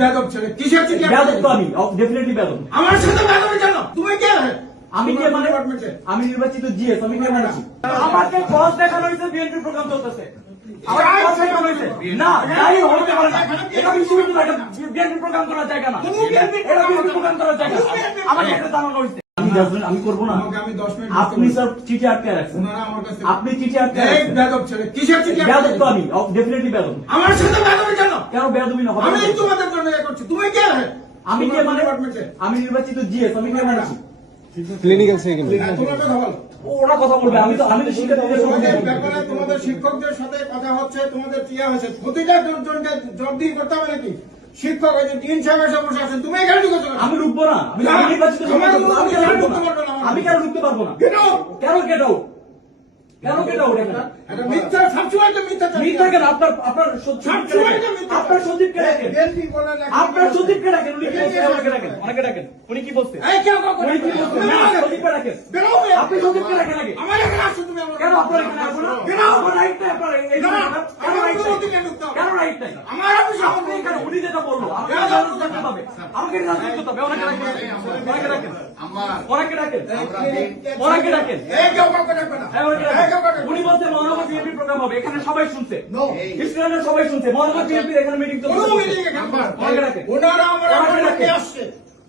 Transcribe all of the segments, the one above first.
বেয়াদব ছেলে কিসের চিঠি? বেয়াদব তো আমি ডেফিনেটলি বেয়াদব। আমার সাথে বেয়াদবি কেন? তুমি কে? আমি কে মানে? আমি নির্বাচিত জিএস, আমি কে মানছি? আমাকে ক্রস দেখানো হয়েছে, বিএনপি প্রোগ্রাম চলতেছে। আমার ক্রস দেখানো হয়েছে না, তাই হতে পারে না। এটা বিশ্ববিদ্যালয়, এটা বিএনপি প্রোগ্রাম করার জায়গা না, এটা বিএনপি প্রোগ্রাম করার জায়গা। আমাকে এটা জানানো হয়েছে। আমি করবো না। আমি 10 মিনিট আপনি স্যার চিঠি আটকে রাখছেন। আপনি চিঠি আটকে রাখছেন। বেয়াদব ছেলে কিসের চিঠি? বেয়াদব তো আমি ডেফিনেটলি বেয়াদব। আমার সাথে বেয়াদবি কেন? কেন বেয়াদবি না হবে? আমি তোমাদের জন্য এ করছি। তুমি কে? আমি কে মানে? আমি নির্বাচিত জিএস, আমি কে মানছি? ক্লিনিক্যাল সেকেন্ড তোমার কথা বলো। ওরা কথা বলবে, আমি তো শিক্ষার্থীদের সঙ্গে তোমাদের ব্যাপারে তোমাদের শিক্ষকদের সাথে কথা হচ্ছে, তোমাদের কি হয়েছে প্রতিটা জনকে জবাবদিহি করতে হবে নাকি? শিক্ষক ওই যে তিন সাহেব এসে বসে আছেন, তুমি এখানে ঢুকেছো কেন? আমি রুখবো না। আমি নির্বাচিত আমি কেন রুখতে পারবো না? কেন কেটাও কেন কেটাও এটা মিথ্যা, সবসময় তো মিথ্যা চাই। মিথ্যা কেন? আপনার সচিবকে ডাকেন, বিএনপি বলে না। আপনার সচিবকে ডাকেন, উনি কি বলছেন? অনেকে ডাকেন, উনি কি বলছে? এই কেউ কাউকে উনি কি ডাকবে না। বলছে? না, সচিবকে ডাকেন। বেরো। আপনি সচিবকে ডাকেন আগে। আমার এখানে আসছো তুমি আমার। কেন আপনার এখানে আসবো না? কেন? আমার রাইট নাই, আপনার এই না, কেন আমার রাইট নাই? অনুমতি কেন ঢুকতে হবে? কেন রাইট নাই? আমার অফিসে আপনি এখানে উনি যেটা বললো আমাকে জানাতে হবে, আমাকে জানাতে হবে। অনেকে ডাকেন, অনেকে ডাকেন, অনেকে ডাকেন, অনেকে ডাকেন। এই কেউ কাউকে ডাকবে না। এই কেউ কাউকে উনি বলছে মহানগর বিএনপি প্রোগ্রাম হবে, এখানে সবাই শুনছে, স্টুডেন্টরা সবাই শুনছে, মহানগর বিএনপির এখানে মিটিং কোনো চলছে। মিটিং এ কাউকে অনেকে ডাকেন। ওনারা আমার অনেকে এখানে ডাকেন। আসছে।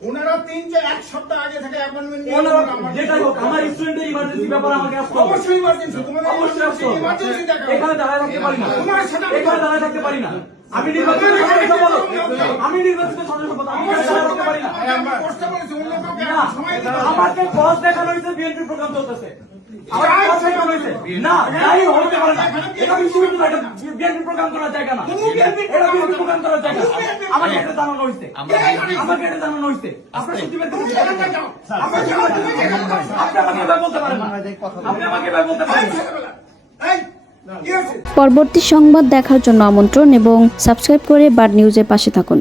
ওনারা 1 সপ্তাহ আগে থেকে অ্যাপয়েন্টমেন্ট নিয়ে ওনারা আমার যেটাই হোক, আমার স্টুডেন্টের ইমার্জেন্সি ব্যাপারে আমাকে আসতে হবে। অবশ্যই ইমার্জেন্সি। তোমাদের অবশ্যই আসতে হবে। ইমার্জেন্সি দেখা। এখানে দাঁড়ায় থাকতে পারি না, তোমার সাথে এখানে দাঁড়ায় থাকতে পারি না। আমি নির্বাচিত সদস্য বলো, আমি নির্বাচিত সদস্য বলো, আমি এখানে দাঁড়ায় থাকতে পারি না। আমি কষ্ট বলেছি অন্য কাউকে না, সময় দিতে হবে। আমাকে ক্রস দেখানো হয়েছে, বিএনপি প্রোগ্রাম চলতেছে। আমাকে ক্রস দেখানো হয়েছে না, তাই হতে পারে না। এটা বিশ্ববিদ্যালয়, এটা বিএনপি প্রোগ্রাম করার জায়গা না, এটা বিএনপি প্রোগ্রাম করার জায়গা। আমাকে এটা জানানো হয়েছে, আমাকে এটা জানানো হয়েছে। আপনার সচিবের কাছে আপনি আমাকে এভাবে বলতে পারেন না, আপনি আমাকে এভাবে বলতে পারেন না। এই কি হয়েছে? পরবর্তী সংবাদ দেখার জন্য আমন্ত্রণ এবং সাবস্ক্রাইব করে বার্ড নিউজের পাশে থাকুন।